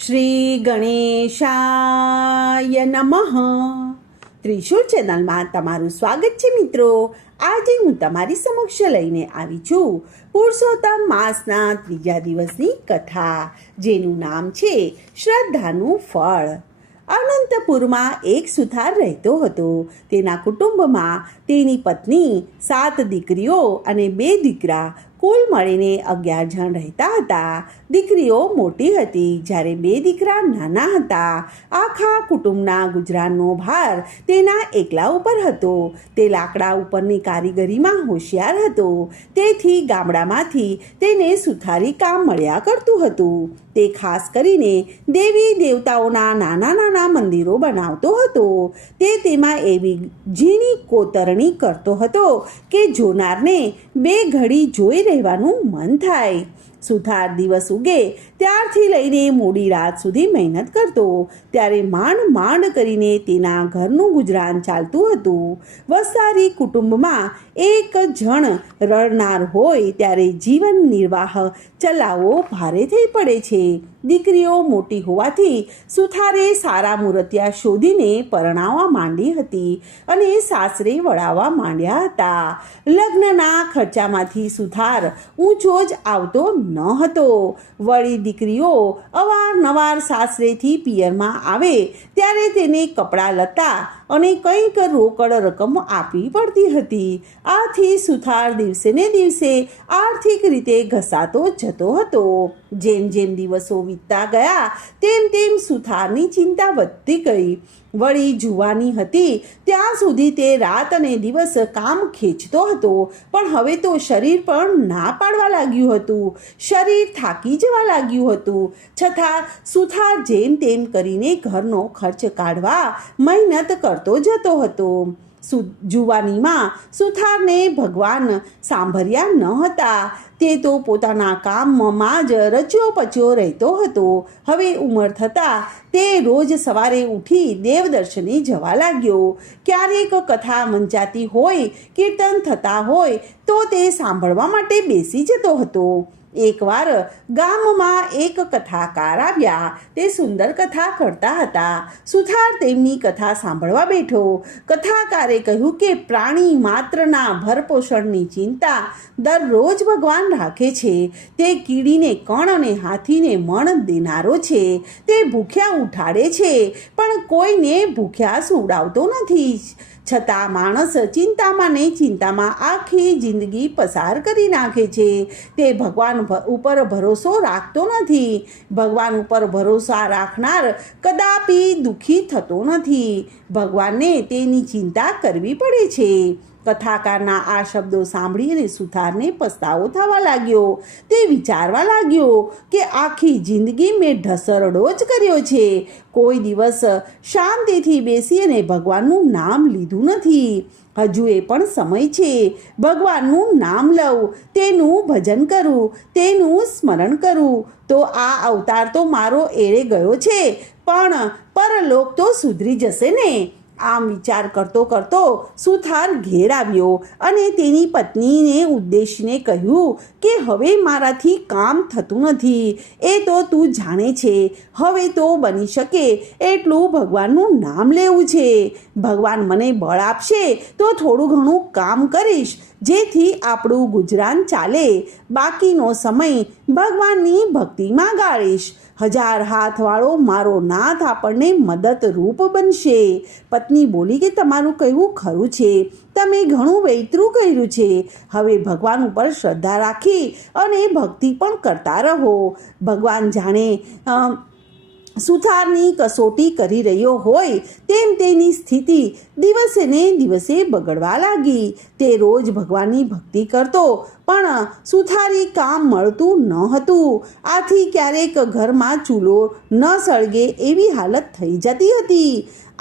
શ્રી ગણેશાય નમઃ. ત્રિશુળ ચેનલમાં તમારું સ્વાગત છે મિત્રો. આજે હું તમારી સમક્ષ લઈને આવી છું પુરુષોત્તમ માસના ત્રીજા દિવસની કથા, જેનું નામ છે શ્રદ્ધાનું ફળ. અનંતપુરમાં એક સુથાર રહેતો હતો. તેના કુટુંબમાં તેની પત્ની, 7 દીકરીઓ અને 2 દીકરા, કુલ મળીને 11 જણ રહેતા હતા. દીકરીઓ મોટી હતી જ્યારે 2 દીકરા નાના હતા. આખા કુટુંબના ગુજરાનનો ભાર તેના એકલા ઉપર હતો. તે લાકડા ઉપરની કારીગરીમાં હોશિયાર હતો, તેથી ગામડામાંથી તેને સુથારી કામ મળ્યા કરતું હતું. તે ખાસ કરીને દેવી દેવતાઓના નાના નાના મંદિરો બનાવતો હતો. તે તેમાં એવી ઝીણી કોતરણી કરતો હતો કે જોનારને 2 ઘડી જોઈ રહેવાનું મન થાય. સુથાર દિવસ ઉગે ત્યારથી લઈને મોડી રાત સુધી મહેનત કરતો. ત્યારે માંડ માંડ કરીને તેના ઘરનું ગુજરાન ચાલતું હતું. વસ્તારી કુટુંબમાં એક જણ રડનાર હોય ત્યારે જીવન નિર્વાહ ચલાવવો ભારે થઈ પડે છે. દીકરીઓ મોટી હોવાથી સુથારે સારા મૂર્તિયા શોધીને પરણાવવા માંડી હતી અને સાસરે વળાવવા માંડ્યા હતા. લગ્નના ખર્ચામાંથી સુથાર ઊંચો જ આવતો ન હતો. વળી દીકરીઓ અવારનવાર સાસરેથી પિયરમાં આવે ત્યારે તેને કપડાં લત્તા અને કંઈક રોકડ રકમ આપવી પડતી હતી. આથી સુથાર દિવસે ને દિવસે આર્થિક રીતે ઘસાતો જતો હતો. જેમ જેમ દિવસો વીતતા ગયા તેમ તેમ સુથારની ચિંતા વધતી ગઈ. વળી જુવાની હતી ત્યાં સુધી તે રાત અને દિવસ કામ ખેંચતો હતો, પણ હવે તો શરીર પણ ના પાડવા લાગ્યું હતું. શરીર થાકી જવા લાગ્યું હતું. છતાં સુથાર જેમ તેમ કરીને ઘરનો ખર્ચ કાઢવા મહેનત કરતો જતો હતો. જુવાનીમાં સુથારને ભગવાન સાંભળ્યા ન હતા. તે તો પોતાના કામમાં જ રચ્યો પચ્યો રહેતો હતો. હવે ઉંમર થતાં તે રોજ સવારે ઉઠી દેવદર્શને જવા લાગ્યો. ક્યારેક કથા મંચાતી હોય, કીર્તન થતા હોય તો તે સાંભળવા માટે બેસી જતો હતો. એકવાર ગામમાં એક કથાકાર આવ્યા. તે સુંદર કથા કરતા હતા. સુથાર તેમની કથા સાંભળવા બેઠો. કથાકારે કહ્યું કે પ્રાણી માત્રના ભરપોષણની ચિંતા દરરોજ ભગવાન રાખે છે. તે કીડીને કણ અને હાથીને મણ દેનારો છે. તે ભૂખ્યા ઉઠાડે છે પણ કોઈને ભૂખ્યા સુવડાવતો નથી. છતાં માણસ ચિંતામાં ને ચિંતામાં આખી જિંદગી પસાર કરી નાખે છે. તે ભગવાન ઉપર ભરોસો રાખતો નથી. ભગવાન ઉપર ભરોસા રાખનાર કદાપી દુઃખી થતો નથી. ભગવાનને તેની ચિંતા કરવી પડે છે. કથાકારના આ શબ્દો સાંભળીને સુથારને પસ્તાવો થવા લાગ્યો. તે વિચારવા લાગ્યો કે આખી જિંદગી મેં ઢસરડો જ કર્યો છે. કોઈ દિવસ શાંતિથી બેસી અને ભગવાનનું નામ લીધું નથી. હજુ એ પણ સમય છે. ભગવાનનું નામ લઉં, તેનું ભજન કરું, તેનું સ્મરણ કરું તો આ અવતાર તો મારો એળે ગયો છે, પણ પરલોક તો સુધરી જશે ને. આમ વિચાર કરતો કરતો સુથાર ઘેર આવ્યો અને તેની પત્નીને ઉદ્દેશીને કહ્યું કે હવે મારાથી કામ થતું નથી. એ તો તું જાણે છે. હવે તો બની શકે એટલું ભગવાનનું નામ લેવું છે. ભગવાન મને બળ આપશે તો થોડું ઘણું કામ કરીશ, જેથી આપણું ગુજરાન ચાલે. બાકીનો સમય ભગવાનની ભક્તિમાં ગાળીશ. 1000 હાથવાળો મારો નાથ આપણને મદદરૂપ બનશે. પત્ની બોલી કે તમારું કહેવું ખરું છે. તમે ઘણું વૈતરું કર્યું છે. હવે ભગવાન ઉપર શ્રદ્ધા રાખી અને ભક્તિ પણ કરતા રહો. ભગવાન જાણે સુથારની કસોટી કરી રહ્યો હોય તેમ તેની સ્થિતિ દિવસે ને દિવસે બગડવા લાગી. તે રોજ ભગવાનની ભક્તિ કરતો પણ સુથારી કામ મળતું ન હતું. આથી ક્યારેક ઘરમાં ચૂલો ન સળગે એવી હાલત થઈ જતી હતી.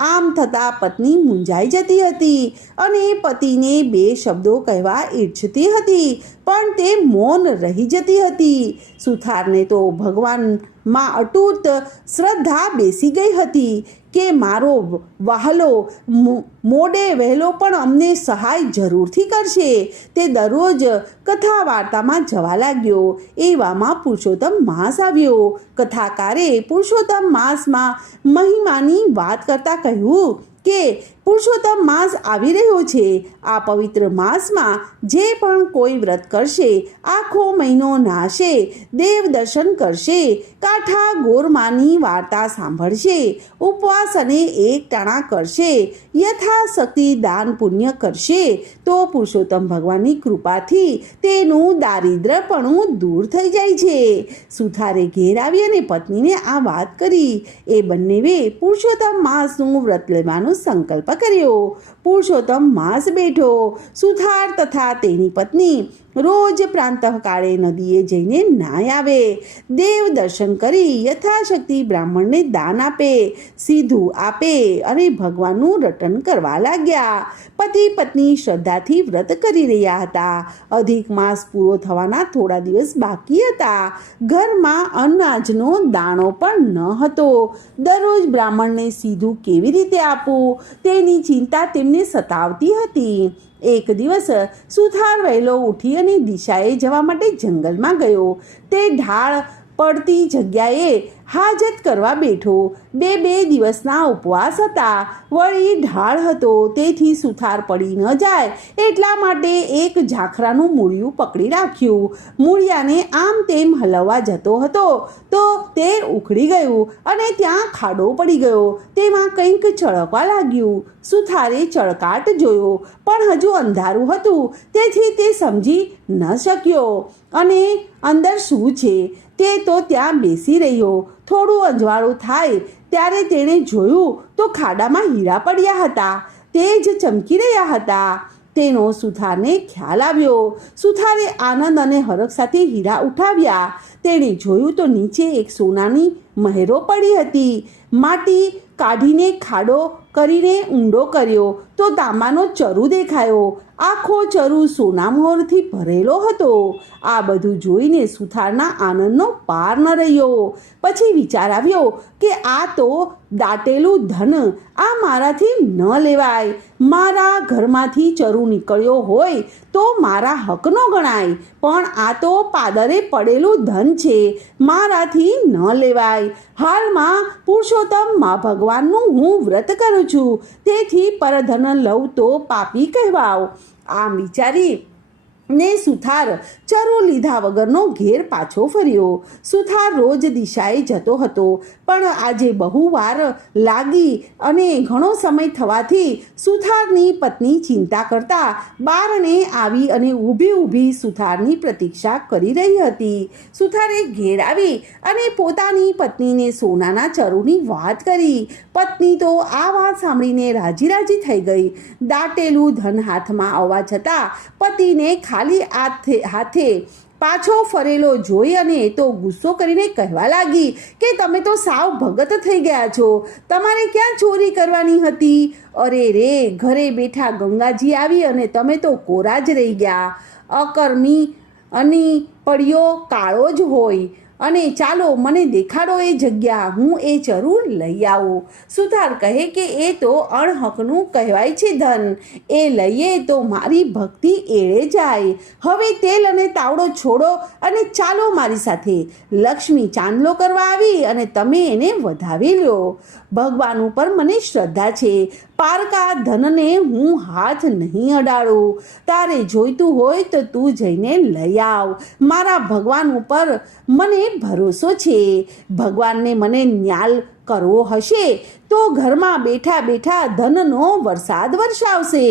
આમ થતાં પત્ની મૂંઝાઈ જતી હતી અને પતિને 2 શબ્દો કહેવા ઈચ્છતી હતી, પણ તે મૌન રહી જતી હતી. સુથારને તો ભગવાનમાં અતૂટ શ્રદ્ધા બેસી ગઈ હતી. કે મારો વહાલો મોડે વહેલો પણ અમને સહાય જરૂરથી કરશે. તે દરરોજ કથા વાર્તામાં જવા લાગ્યો. એવામાં પુરુષોત્તમ માસ આવ્યો. કથાકારે પુરુષોત્તમ માસમાં મહિમાની વાત કરતા કહ્યું કે પુરુષોત્તમ માસ આવી રહ્યો છે. આ પવિત્ર માસમાં જે પણ કોઈ વ્રત કરશે આખો મહિનો નાશે, દેવ દર્શન કરશે, કાંઠા ગોરમાની વાર્તા સાંભળશે, ઉપવાસ અને એકટાણા કરશે, યથાશક્તિ દાન પુણ્ય કરશે તો પુરુષોત્તમ ભગવાનની કૃપાથી તેનું દારિદ્રપણું દૂર થઈ જાય છે. સુથારે ઘેર આવી અને પત્નીને આ વાત કરી. એ બંનેવે પુરુષોત્તમ માસનું વ્રત લેવાનો સંકલ્પ કર્યો. પુરુષોત્તમ માસ બેઠો. સુથાર તથા તેની પત્ની રોજ પ્રાંતઃકાળે નદીએ જઈને નાહી આવે, દેવ દર્શન કરી યથાશક્તિ બ્રાહ્મણને દાન આપે, સીધું આપે અને ભગવાનનું રટન કરવા લાગ્યા. પતિ પત્ની શ્રદ્ધાથી વ્રત કરી રહ્યા હતા. અધિક માસ પૂરો થવાના થોડા દિવસ બાકી હતા. ઘરમાં અનાજનો દાણો પણ ન હતો. દરરોજ બ્રાહ્મણને સીધું કેવી રીતે આપવું તેની ચિંતા તેમને સતાવતી હતી. એક દિવસ સુથાર વહેલો ઉઠી અને દિશાએ જવા માટે જંગલમાં ગયો. તે ઢાળ પડતી જગ્યાએ હાજત કરવા બેઠો. બે દિવસના ઉપવાસ હતા. વળી ઢાળ હતો, તેથી સુથાર પડી ન જાય એટલા માટે એક ઝાખરાનું મૂળિયું પકડી રાખ્યું. મૂળિયાને આમ તેમ હલવવા જતો હતો તો તે ઉખડી ગયું અને ત્યાં ખાડો પડી ગયો. તેમાં કંઈક ચળકવા લાગ્યું. સુથારે ચળકાટ જોયો, પણ હજુ અંધારું હતું, તેથી તે સમજી ન શક્યો અને અંદર શું છે તે તો ત્યાં બેસી રહ્યો. થોડું અંજવાળું થાય ત્યારે તેણે જોયું તો ખાડામાં હીરા પડ્યા હતા. તે જ ચમકી રહ્યા હતા. તેનો સુથારને ખ્યાલ આવ્યો. સુથારે આનંદ અને હરખ સાથે હીરા ઉઠાવ્યા. તેણે જોયું તો નીચે એક સોનાની મહેરો પડી હતી. માટી કાઢીને ખાડો કરીને ઊંડો કર્યો તો તાંબાનો ચરુ દેખાયો. આખો ચરુ સોના મોરથી ભરેલો હતો. આ બધું જોઈને સુથારના આનંદનો પાર ન રહ્યો. પછી વિચાર આવ્યો કે આ તો દાટેલું ધન, આ મારાથી ન લેવાય. મારા ઘરમાંથી ચરુ નીકળ્યો હોય તો મારા હકનો ગણાય, પણ આ તો પાદરે પડેલું ધન છે, મારાથી ન લેવાય. હાલમાં પુરુષોત્તમ ભગવાનનું હું વ્રત કરું છું, તેથી પરધન લઉં તો પાપી કહેવાવ. આમ વિચારી ને સુથાર ચરુ લીધા વગરનો ઘેર પાછો ફર્યો. સુથાર રોજ દિશાએ જતો હતો, પણ આજે બહુ વાર લાગી અને ઘણો સમય થવાથી સુથારની પત્ની ચિંતા કરતા બારણે આવી અને ઊભી સુથારની પ્રતીક્ષા કરી રહી હતી. સુથારે ઘેર આવી અને પોતાની પત્નીને સોનાના ચરુની વાત કરી. પત્ની તો આ વાત સાંભળીને રાજી થઈ ગઈ. દાટેલું ધન હાથમાં આવવા છતાં પતિને ખાલી હાથે પાછો ફરેલો જોઈ અને તો ગુસ્સો કરીને કહેવા લાગી કે તમે તો સાવ ભગત થઈ ગયા છો. તમારે ક્યાં ચોરી કરવાની હતી? અરે રે, ઘરે બેઠા ગંગાજી આવી અને તમે તો કોરા જ રહી ગયા. અકર્મી અને પડ્યો કાળો જ હોય. અને ચાલો મને દેખાડો એ જગ્યા, હું એ ચરુ લઈ આવું. સુથાર કહે કે એ તો અણહકનું કહેવાય છે ધન, એ લઈએ તો મારી ભક્તિ એળે જાય. હવે તેલ અને તાવડો છોડો અને ચાલો મારી સાથે. લક્ષ્મી ચાંદલો કરવા આવી અને તમે એને વધાવી લો. ભગવાન ઉપર મને શ્રદ્ધા છે. પારકા ધનને હું હાથ નહીં અડાડું. તારે જોઈતું હોય તો તું જઈને લઈ આવ. મારા ભગવાન ઉપર મને ભરોસો છે. ભગવાનને મને ન્યાલ કરવો હશે તો ઘરમાં બેઠા ધનનો વરસાદ વરસાવશે.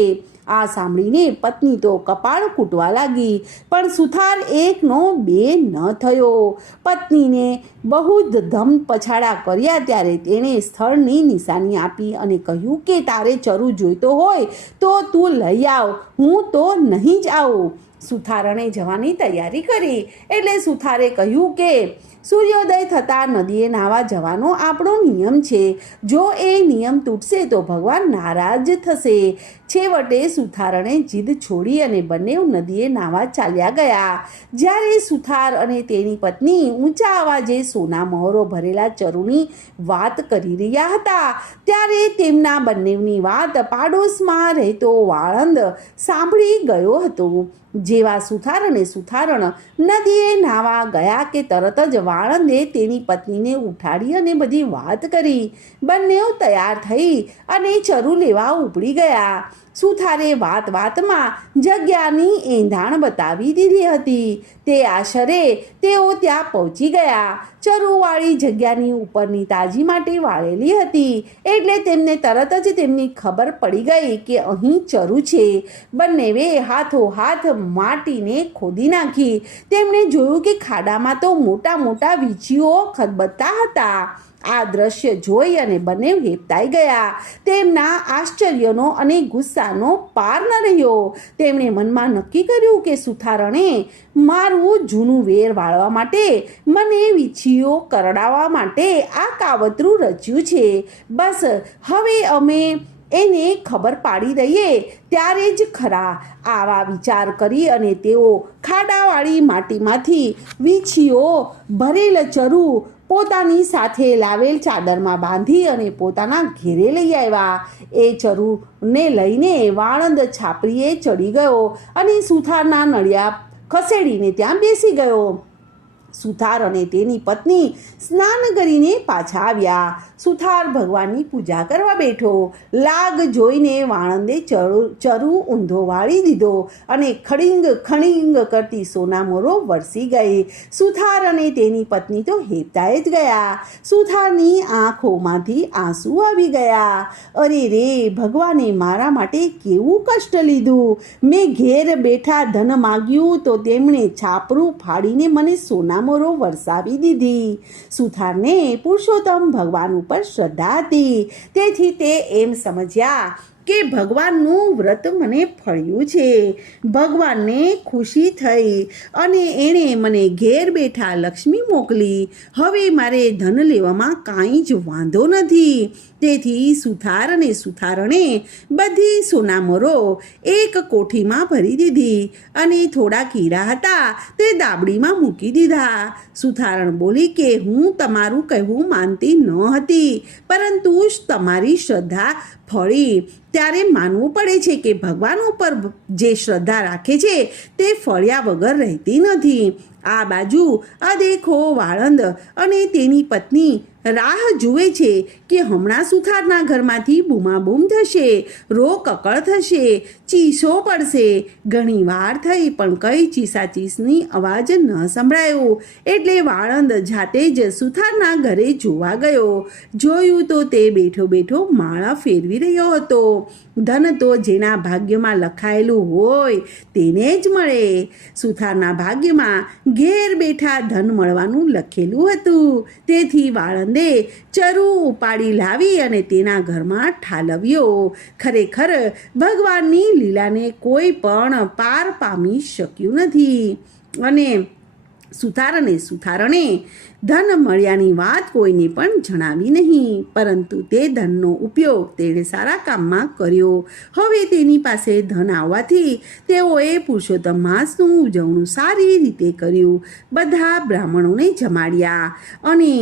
આ સાંભળીને પત્ની તો કપાળ કૂટવા લાગી, પણ સુથાર એકનો બે ન થયો. પત્નીને બહુ ધમ પછાડા કર્યા ત્યારે તેણે સ્થળની નિશાની આપી અને કહ્યું કે તારે ચરુ જોઈતો હોય તો તું લઈ આવ, હું તો નહીં જ આવું. સુથારણે જવાની તૈયારી કરી એટલે સુથારે કહ્યું કે સૂર્યોદય થતાં નદીએ નાહવા જવાનો આપણો નિયમ છે. જો એ નિયમ તૂટશે તો ભગવાન નારાજ થશે. છેવટે સુથારણે જીદ છોડી અને બંને નદીએ નાવા ચાલ્યા ગયા. જ્યારે સુથાર અને તેની પત્ની ઊંચા અવાજે સોના મહોરો ભરેલા ચરુની વાત કરી રહ્યા હતા, ત્યારે તેમના બંનેની વાત પાડોશમાં રહેતો વાળંદ સાંભળી ગયો હતો. જેવા સુથાર અને સુથારણ નદીએ નાવા ગયા કે તરત જ વાળંદે તેની પત્નીને ઉઠાડી અને બધી વાત કરી. બંને તૈયાર થઈ અને ચરુ લેવા ઉપડી ગયા. સુથારે વાતમાં જગ્યાની એંધાણ બતાવી દીધી હતી. તે આશરે તેઓ ત્યાં પહોંચી ગયા. ચરુવાળી જગ્યાની ઉપરની તાજી માટી વાળેલી હતી, એટલે તેમને તરત જ તેમની ખબર પડી ગઈ કે અહીં ચરુ છે. બંનેવે હાથોહાથ માટીને ખોદી નાખી. તેમણે જોયું કે ખાડામાં તો મોટા મોટા વીંછીઓ ખદબદતા હતા. આ દ્રશ્ય જોઈ અને બંને હેબતાઈ ગયા. તેમના આશ્ચર્યનો અને ગુસ્સાનો પાર ન રહ્યો. તેમણે મનમાં નક્કી કર્યું કે સુથારણે મારું જૂનું વેર વાળવા માટે, મને વીંછીઓ કરડાવવા માટે આ કાવતરું રચ્યું છે. બસ હવે અમે એને ખબર પાડી દઈએ ત્યારે જ ખરા. આવા વિચાર કરી અને તેઓ ખાડાવાળી માટીમાંથી વીંછીઓ ભરેલ ચરુ પોતાની સાથે લાવેલ ચાદરમાં બાંધી અને પોતાના ઘેરે લઈ આવ્યા. એ ચરુને લઈને વાળંદ છાપરીએ ચડી ગયો અને સુથારના નળિયા ખસેડીને ત્યાં બેસી ગયો. સુથાર અને તેની પત્ની સ્નાન કરીને પાછા આવ્યા. સુથાર ભગવાનની પૂજા કરવા બેઠો. લાગ જોઈને વાળંદે ચરુ ઊંધો વાળી દીધો અને ખડીંગ ખડીંગ કરતી સોનામોરો વરસી ગઈ. સુથાર અને તેની પત્ની તો હેબતાઈ જ ગયા. સુથારની આંખોમાંથી આંસુ આવી ગયા. અરે રે, ભગવાને મારા માટે કેવું કષ્ટ લીધું. મેં ઘેર બેઠા ધન માગ્યું તો તેમણે છાપરું ફાડીને મને સોનામોરો વરસાવી દીધી. સુથારને પુરુષોત્તમ ભગવાન ઉપર શ્રદ્ધા હતી, તેથી તે એમ સમજ્યા કે ભગવાનનું વ્રત મને ફળ્યું છે. ભગવાનને ખુશી થઈ અને એણે મને ઘેર બેઠા લક્ષ્મી મોકલી. હવે મારે ધન લેવામાં કાંઈ જ વાંધો નથી. તેથી સુથાર અને સુથારણે બધી સોનામોરો એક કોઠીમાં ભરી દીધી અને થોડા કીડા હતા તે દાબડીમાં મૂકી દીધા. સુથારણ બોલી કે હું તમારું કહેવું માનતી ન હતી, પરંતુ તમારી શ્રદ્ધા ફળી ત્યારે માનવું પડે છે કે ભગવાન ઉપર જે શ્રદ્ધા રાખે છે તે ફળ્યા વગર રહેતી નથી. આ બાજુ અદેખો વાળંદ અને તેની પત્ની રાહ જુએ છે કે હમણાં સુથારના ઘરમાંથી બૂમાબૂમ થશે, રોકકળ થશે, ચીસો પડશે. ઘણી વાર થઈ પણ કઈ ચીસાચીસની અવાજ ન સંભળાયો. એટલે વાળંદ જાતે જ સુથારના ઘરે જોવા ગયો. જોયું તો તે બેઠો બેઠો માળા ફેરવી રહ્યો હતો. ધન તો જેના ભાગ્યમાં લખાયેલું હોય તેને જ મળે. સુથારના ભાગ્યમાં ઘેર બેઠા ધન મળવાનું લખેલું હતું. તેથી વાળંદે ચરુ ઉપાડી લાવી અને તેના ઘરમાં ઠાલવ્યો. ખરેખર ભગવાનની લીલાને કોઈ પણ પાર પામી શક્યું નથી. અને સુથાર અને સુથારણે ધન મળ્યાની વાત કોઈને પણ જણાવી નહીં, પરંતુ તે ધનનો ઉપયોગ તેણે સારા કામમાં કર્યો. હવે તેની પાસે ધન આવવાથી તેઓએ પુરુષોત્તમ માસનું ઉજવણું સારી રીતે કર્યું. બધા બ્રાહ્મણોને જમાડ્યા અને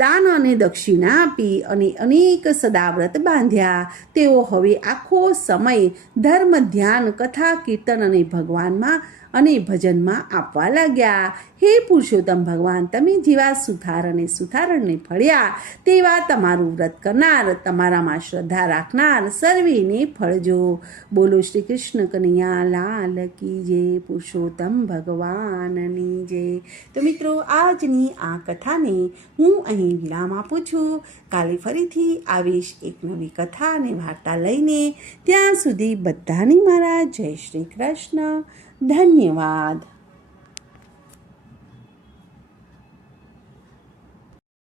દાન અને દક્ષિણા આપી અને અનેક સદાવ્રત બાંધ્યા. તેઓ હવે આખો સમય ધર્મ, ધ્યાન, કથા, કીર્તન અને ભગવાનમાં અને ભજનમાં આપવા લાગ્યા. હે પુરુષોત્તમ ભગવાન, તમે જેવા સુથાર અને સુથારણને ફળ્યા તેવા તમારું વ્રત કરનાર, તમારામાં શ્રદ્ધા રાખનાર સર્વેને ફળજો. બોલો શ્રી કૃષ્ણ કનૈયા લાલ કી જય, પુરુષોત્તમ ભગવાનની જય. તો મિત્રો, આજની આ કથાને હું અહીં વિરામ આપું છું. કાલે ફરીથી આવીશ એક નવી કથા અને વાર્તા લઈને. ત્યાં સુધી બધાની મારા જય શ્રી કૃષ્ણ. ધન્યવાદ.